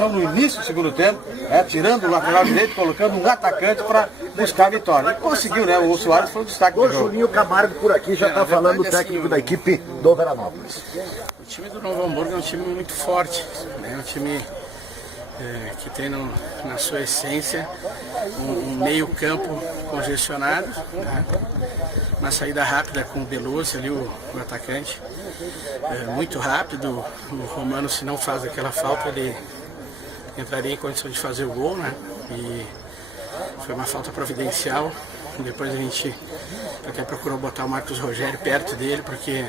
marcação no início do segundo tempo, tirando o lateral direito, colocando um atacante para buscar a vitória. E conseguiu, né? O Soares foi o destaque do jogo. O Juninho Camargo por aqui já está falando, o técnico da equipe do Veranópolis. O time do Novo Hamburgo é um time muito forte, né? Um time que tem na sua essência um meio campo congestionado, né? Uma saída rápida com o Belucci ali, o atacante, muito rápido. O Romano, se não faz aquela falta, ele entraria em condição de fazer o gol, né? E foi uma falta providencial. Depois a gente até procurou botar o Marcos Rogério perto dele, porque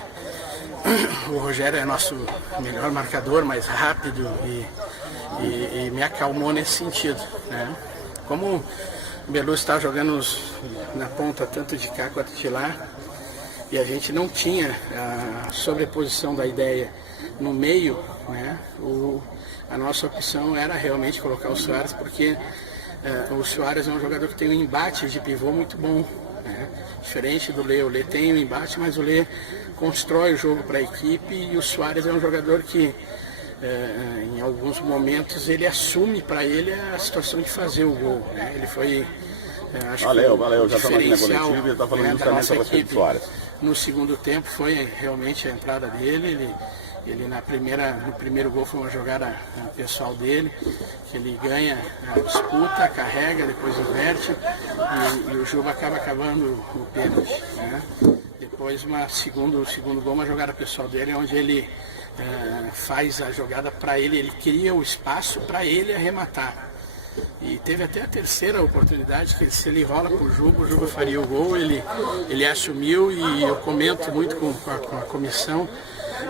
o Rogério é nosso melhor marcador, mais rápido e me acalmou nesse sentido, né? Como o Belucci estava jogando na ponta tanto de cá quanto de lá, e a gente não tinha a sobreposição da ideia no meio, né? A nossa opção era realmente colocar o Soares, porque o Soares é um jogador que tem um embate de pivô muito bom, né? Diferente do Lê. O Lê tem um embate, mas o Lê constrói o jogo para a equipe, e o Soares é um jogador que em alguns momentos ele assume para ele a situação de fazer o gol, né? Ele foi, acho valeu, já estamos aqui na diferencial, coletiva e está falando justamente sobre a equipe do Soares. No segundo tempo foi realmente a entrada dele. Ele no primeiro gol foi uma jogada pessoal dele, que ele ganha a disputa, carrega, depois inverte e o Juba acaba acabando o pênalti, né? Depois o segundo gol, uma jogada pessoal dele, onde ele faz a jogada para ele cria o espaço para ele arrematar. E teve até a terceira oportunidade, que se ele rola para o Juba faria o gol. Ele assumiu, e eu comento muito com a comissão.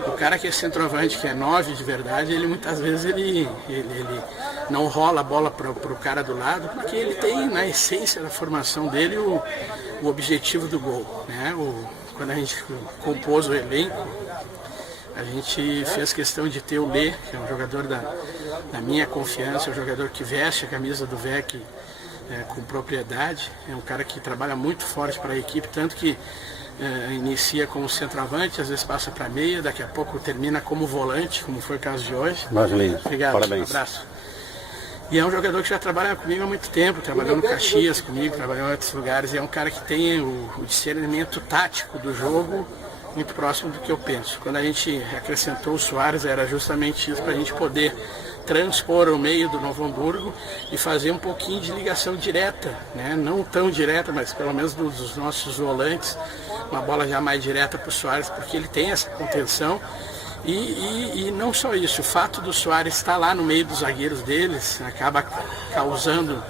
O cara que é centroavante, que é 9 de verdade, ele muitas vezes ele não rola a bola para o cara do lado, porque ele tem na essência da formação dele o objetivo do gol, né? Quando a gente compôs o elenco, a gente fez questão de ter o Lê, que é um jogador da minha confiança, um jogador que veste a camisa do VEC com propriedade, é um cara que trabalha muito forte para a equipe, tanto que inicia como centroavante, às vezes passa para meia, daqui a pouco termina como volante, como foi o caso de hoje. Marcelinho, obrigado, parabéns. Um abraço. E é um jogador que já trabalha comigo há muito tempo, trabalhou no Caxias comigo, trabalhou em outros lugares, e é um cara que tem o discernimento tático do jogo muito próximo do que eu penso. Quando a gente acrescentou o Soares, era justamente isso, para a gente poder transpor o meio do Novo Hamburgo e fazer um pouquinho de ligação direta, né? Não tão direta, mas pelo menos dos nossos volantes, uma bola já mais direta para o Soares, porque ele tem essa contenção. E não só isso, o fato do Soares estar lá no meio dos zagueiros deles acaba causando,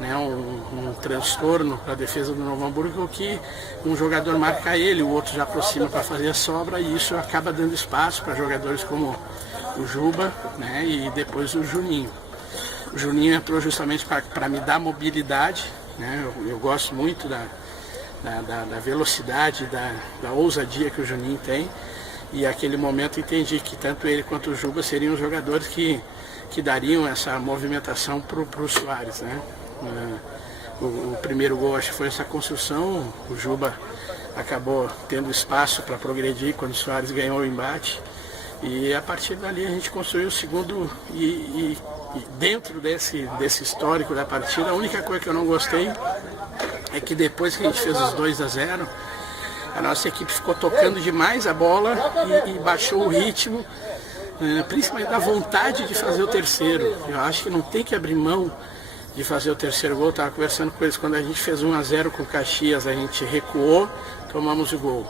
né, um transtorno para a defesa do Novo Hamburgo, que um jogador marca ele, o outro já aproxima para fazer a sobra, e isso acaba dando espaço para jogadores como o Juba, né, e depois o Juninho. O Juninho entrou justamente para me dar mobilidade, né? Eu gosto muito da velocidade, da ousadia que o Juninho tem, e naquele momento entendi que tanto ele quanto o Juba seriam os jogadores que dariam essa movimentação para o Soares, né? O primeiro gol, acho que foi essa construção. O Juba acabou tendo espaço para progredir quando o Soares ganhou o embate, e a partir dali a gente construiu o segundo, e dentro desse histórico da partida, a única coisa que eu não gostei é que depois que a gente fez os 2-0, a nossa equipe ficou tocando demais a bola e baixou o ritmo, principalmente da vontade de fazer o terceiro. Eu acho que não tem que abrir mão de fazer o terceiro gol. Eu estava conversando com eles, quando a gente fez 1-0 com o Caxias, a gente recuou, tomamos o gol.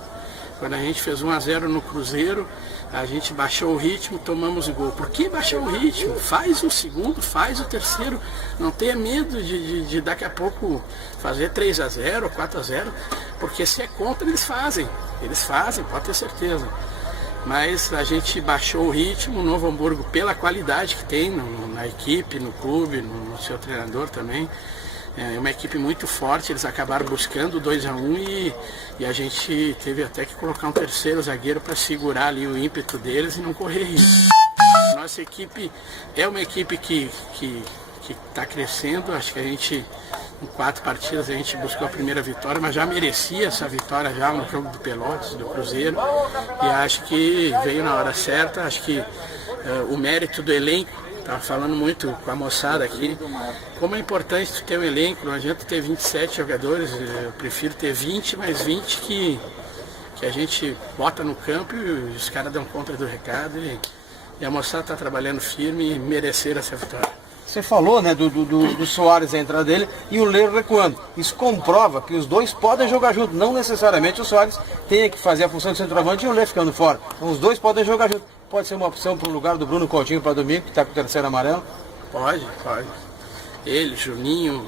Quando a gente fez 1-0 no Cruzeiro, a gente baixou o ritmo, tomamos o gol. Por que baixar o ritmo? Faz o segundo, faz o terceiro. Não tenha medo de daqui a pouco fazer 3-0 ou 4-0, porque se é contra, eles fazem, pode ter certeza. Mas a gente baixou o ritmo. O Novo Hamburgo, pela qualidade que tem na equipe, no clube, no seu treinador também, é uma equipe muito forte. Eles acabaram buscando 2-1 e a gente teve até que colocar um terceiro zagueiro para segurar ali o ímpeto deles e não correr risco. Nossa equipe é uma equipe que está crescendo. Acho que a gente, em 4 partidas, a gente buscou a primeira vitória, mas já merecia essa vitória já no jogo do Pelotas, do Cruzeiro, e acho que veio na hora certa. Acho que o mérito do elenco Estava falando muito com a moçada aqui, como é importante tu ter um elenco, não adianta ter 27 jogadores, eu prefiro ter 20, mas 20 que a gente bota no campo e os caras dão conta do recado e a moçada está trabalhando firme e mereceram essa vitória. Você falou, né, do Soares, a entrada dele, e o Lê recuando. Isso comprova que os dois podem jogar junto. Não necessariamente o Soares tenha que fazer a função de centroavante e o Lê ficando fora. Então os dois podem jogar junto. Pode ser uma opção para o lugar do Bruno Coutinho para domingo, que está com o terceiro amarelo? Pode. Ele, Juninho,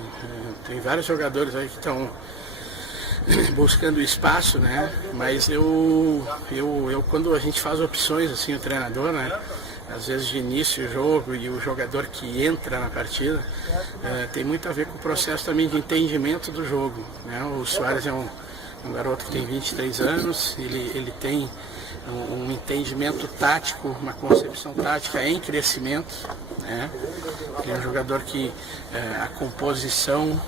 tem vários jogadores aí que estão buscando espaço, né? Mas eu quando a gente faz opções, assim, o treinador, né? Às vezes de início do jogo e o jogador que entra na partida, tem muito a ver com o processo também de entendimento do jogo, né? O Soares é um garoto que tem 23 anos, ele tem um entendimento tático, uma concepção tática em crescimento, né? Ele é um jogador que a composição,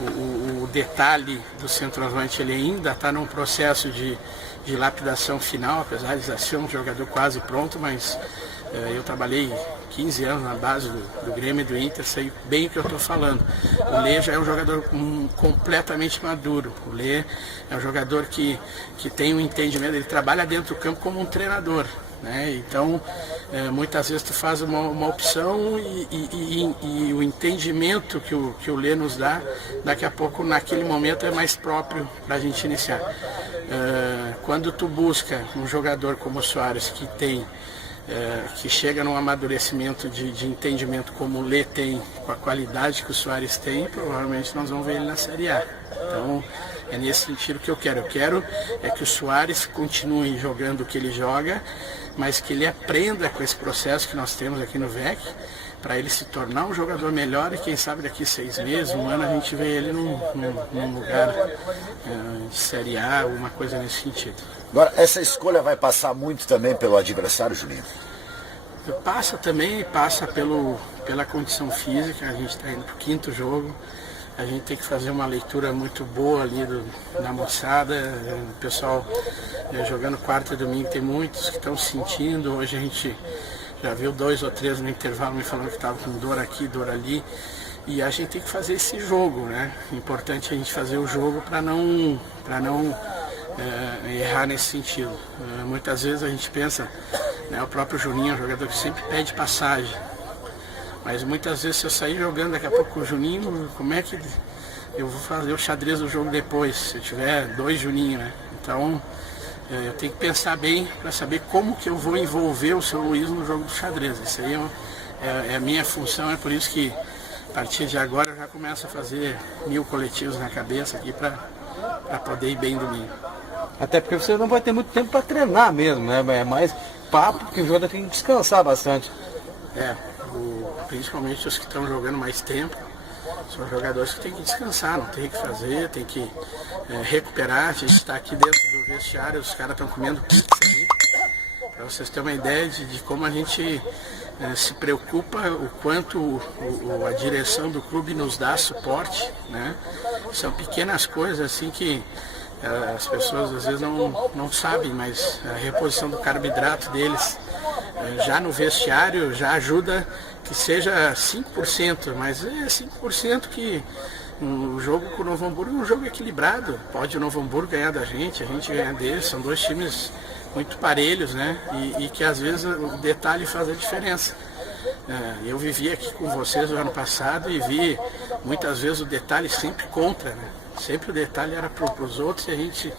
o detalhe do centroavante, ele ainda está num processo de lapidação final, apesar de já ser um jogador quase pronto, mas eu trabalhei 15 anos na base do Grêmio e do Inter, sei bem o que eu estou falando. O Lê já é um jogador completamente maduro. O Lê é um jogador que tem um entendimento, ele trabalha dentro do campo como um treinador, né? Então, muitas vezes tu faz uma opção e o entendimento que o Lê nos dá, daqui a pouco, naquele momento, é mais próprio para a gente iniciar. Quando tu busca um jogador como o Soares, que chega num amadurecimento de entendimento como o Lê tem, com a qualidade que o Soares tem, provavelmente nós vamos ver ele na Série A. Então, é nesse sentido que eu quero. Eu quero que o Soares continue jogando o que ele joga, mas que ele aprenda com esse processo que nós temos aqui no VEC, para ele se tornar um jogador melhor e quem sabe daqui 6 meses, 1 ano, a gente vê ele num lugar de Série A, alguma coisa nesse sentido. Agora, essa escolha vai passar muito também pelo adversário, Juninho? Passa pela condição física, a gente está indo para o 5º jogo, a gente tem que fazer uma leitura muito boa ali da moçada, o pessoal jogando quarta e domingo, tem muitos que estão sentindo, hoje a gente já viu 2 ou 3 no intervalo me falando que estava com dor aqui, dor ali, e a gente tem que fazer esse jogo, né? Importante a gente fazer o jogo para não errar nesse sentido. Muitas vezes a gente pensa, né, o próprio Juninho é um jogador que sempre pede passagem, mas muitas vezes se eu sair jogando daqui a pouco com o Juninho, como é que eu vou fazer o xadrez do jogo depois, se eu tiver 2 Juninho, né? Então eu tenho que pensar bem para saber como que eu vou envolver o seu Luiz no jogo do xadrez. Isso aí é a minha função, é por isso que a partir de agora eu já começo a fazer 1000 coletivos na cabeça aqui para poder ir bem domingo. Até porque você não vai ter muito tempo para treinar mesmo, né? É mais papo, porque o jogador tem que descansar bastante. Principalmente os que estão jogando mais tempo, são jogadores que têm que descansar, não tem o que fazer, tem que recuperar. A gente está aqui dentro do vestiário, os caras estão comendo pizza ali, para vocês terem uma ideia de como a gente se preocupa, o quanto a direção do clube nos dá suporte, né? São pequenas coisas assim que as pessoas às vezes não sabem, mas a reposição do carboidrato deles já no vestiário já ajuda que seja 5%, mas é 5% que o jogo com o Novo Hamburgo é um jogo equilibrado. Pode o Novo Hamburgo ganhar da gente, a gente ganhar deles, são 2 times muito parelhos, né? E que às vezes o detalhe faz a diferença. Eu vivi aqui com vocês no ano passado e vi muitas vezes o detalhe sempre contra, né? Sempre o detalhe era para os outros e a gente,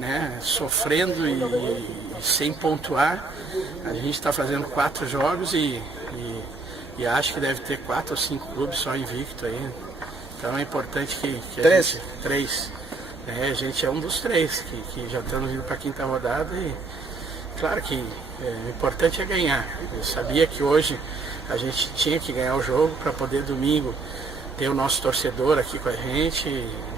né, sofrendo e sem pontuar. A gente está fazendo 4 jogos e acho que deve ter 4 ou 5 clubes só invicto aí. Então é importante que a gente... 3. A gente é um dos 3 que já estamos indo para a 5ª rodada e claro que o importante é ganhar. Eu sabia que hoje a gente tinha que ganhar o jogo para poder domingo ter o nosso torcedor aqui com a gente,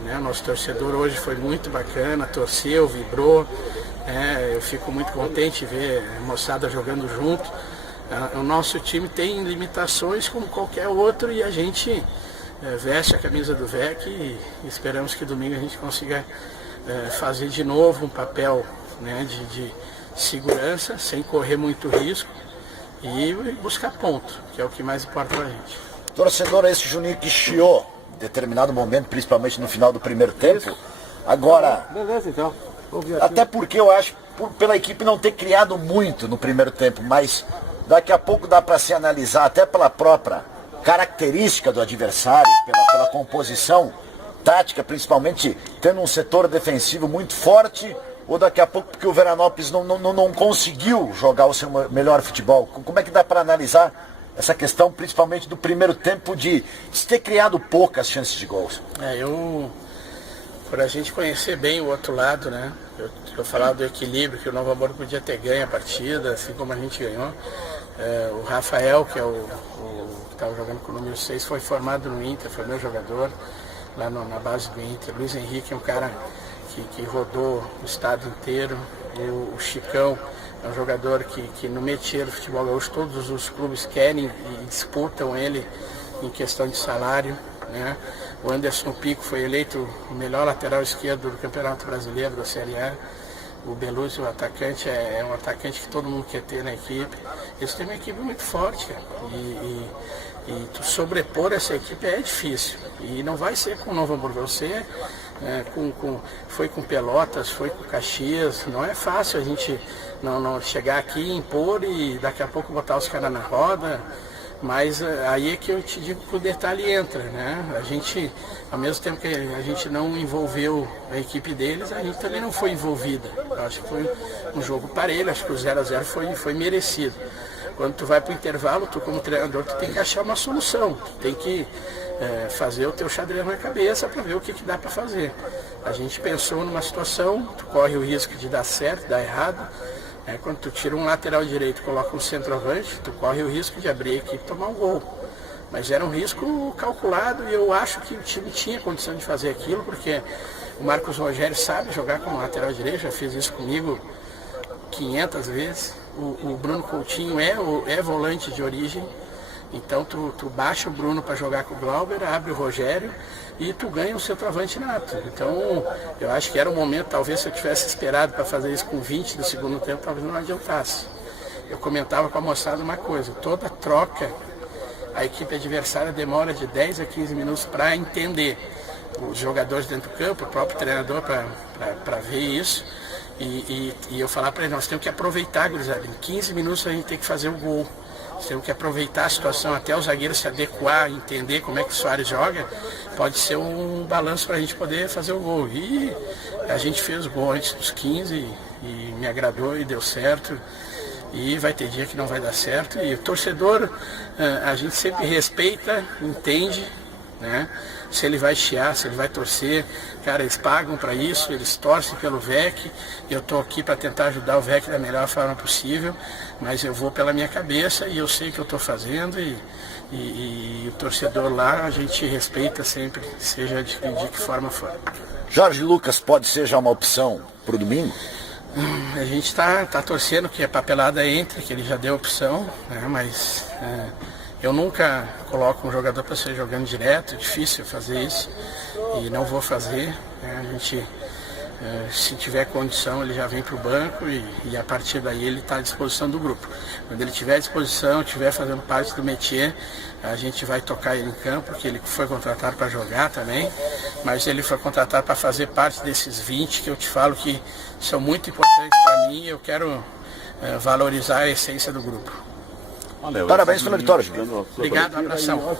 né? O nosso torcedor hoje foi muito bacana, torceu, vibrou, eu fico muito contente de ver a moçada jogando junto. O nosso time tem limitações como qualquer outro e a gente veste a camisa do VEC e esperamos que domingo a gente consiga fazer de novo um papel, né, de segurança, sem correr muito risco, e buscar ponto, que é o que mais importa pra gente. Torcedor, esse Juninho que chiou em determinado momento, principalmente no final do primeiro tempo. Agora, Beleza, então. até porque eu acho, pela equipe não ter criado muito no primeiro tempo, mas daqui a pouco dá para se analisar até pela própria característica do adversário, pela composição tática, principalmente tendo um setor defensivo muito forte, ou daqui a pouco porque o Veranópolis não conseguiu jogar o seu melhor futebol. Como é que dá para analisar essa questão, principalmente do primeiro tempo, de ter criado poucas chances de gols? Por a gente conhecer bem o outro lado, né? Eu falava do equilíbrio, que o Novo Hamburgo podia ter ganho a partida, assim como a gente ganhou. O Rafael, que é o que estava jogando com o número 6, foi formado no Inter, foi meu jogador lá na base do Inter. Luiz Henrique é um cara que rodou o estado inteiro. O Chicão é um jogador que no métier do futebol hoje todos os clubes querem e disputam ele em questão de salário, né? O Anderson Pico foi eleito o melhor lateral esquerdo do Campeonato Brasileiro da Série A. O Belucci, o atacante, é um atacante que todo mundo quer ter na equipe. Eles têm uma equipe muito forte, cara. E tu sobrepor essa equipe é difícil. E não vai ser com o Novo Hamburgo. Você foi com Pelotas, foi com Caxias. Não é fácil a gente não chegar aqui, impor e daqui a pouco botar os caras na roda. Mas aí é que eu te digo que o detalhe entra, né? A gente, ao mesmo tempo que a gente não envolveu a equipe deles, a gente também não foi envolvida. Eu acho que foi um jogo parelho, acho que o 0-0 foi merecido. Quando tu vai para o intervalo, tu como treinador, tu tem que achar uma solução, tu tem que fazer o teu xadrez na cabeça para ver o que dá para fazer. A gente pensou numa situação, tu corre o risco de dar certo, dar errado. Quando tu tira um lateral direito e coloca um centroavante, tu corre o risco de abrir a equipe e tomar um gol. Mas era um risco calculado e eu acho que o time tinha condição de fazer aquilo, porque o Marcos Rogério sabe jogar como lateral direito, já fez isso comigo 500 vezes. O Bruno Coutinho é volante de origem, então tu baixa o Bruno para jogar com o Glauber, abre o Rogério e tu ganha um centroavante nato. Então eu acho que era um momento, talvez se eu tivesse esperado para fazer isso com 20 do segundo tempo, talvez não adiantasse. Eu comentava com a moçada uma coisa, toda troca a equipe adversária demora de 10 a 15 minutos para entender. Os jogadores dentro do campo, o próprio treinador para ver isso. E eu falar para ele, nós temos que aproveitar, gurizada, em 15 minutos a gente tem que fazer o gol. Nós temos que aproveitar a situação até o zagueiro se adequar, entender como é que o Soares joga, pode ser um balanço para a gente poder fazer o gol. E a gente fez o gol antes dos 15 e me agradou e deu certo. E vai ter dia que não vai dar certo. E o torcedor, a gente sempre respeita, entende, né? Se ele vai chiar, se ele vai torcer, cara, eles pagam para isso, eles torcem pelo VEC, eu estou aqui para tentar ajudar o VEC da melhor forma possível, mas eu vou pela minha cabeça e eu sei o que eu estou fazendo e o torcedor lá a gente respeita sempre, seja de que forma for. Jorge Lucas pode ser já uma opção para o domingo? A gente está torcendo que a papelada entre, que ele já deu opção, né, mas eu nunca coloco um jogador para ser jogando direto, é difícil fazer isso e não vou fazer. A gente, se tiver condição, ele já vem para o banco e a partir daí ele está à disposição do grupo. Quando ele tiver à disposição, estiver fazendo parte do métier, a gente vai tocar ele em campo, porque ele foi contratado para jogar também, mas ele foi contratado para fazer parte desses 20 que eu te falo que são muito importantes para mim e eu quero valorizar a essência do grupo. Valeu, parabéns pela vitória, Juninho. Obrigado, um abração.